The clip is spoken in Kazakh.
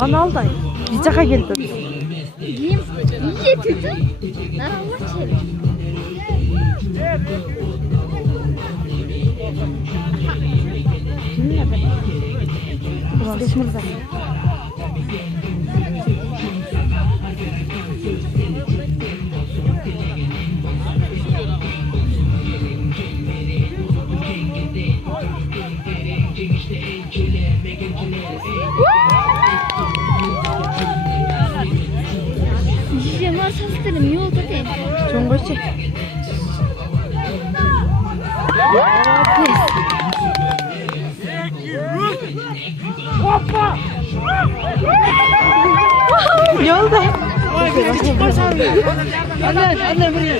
Аны алдай. Биз жака келди. Ким? Ие түтү. Наралачы. Ким мырза? Жема састырым yolda değil. Жоңгойчу. Hoppa! Yolda. Anne buraya.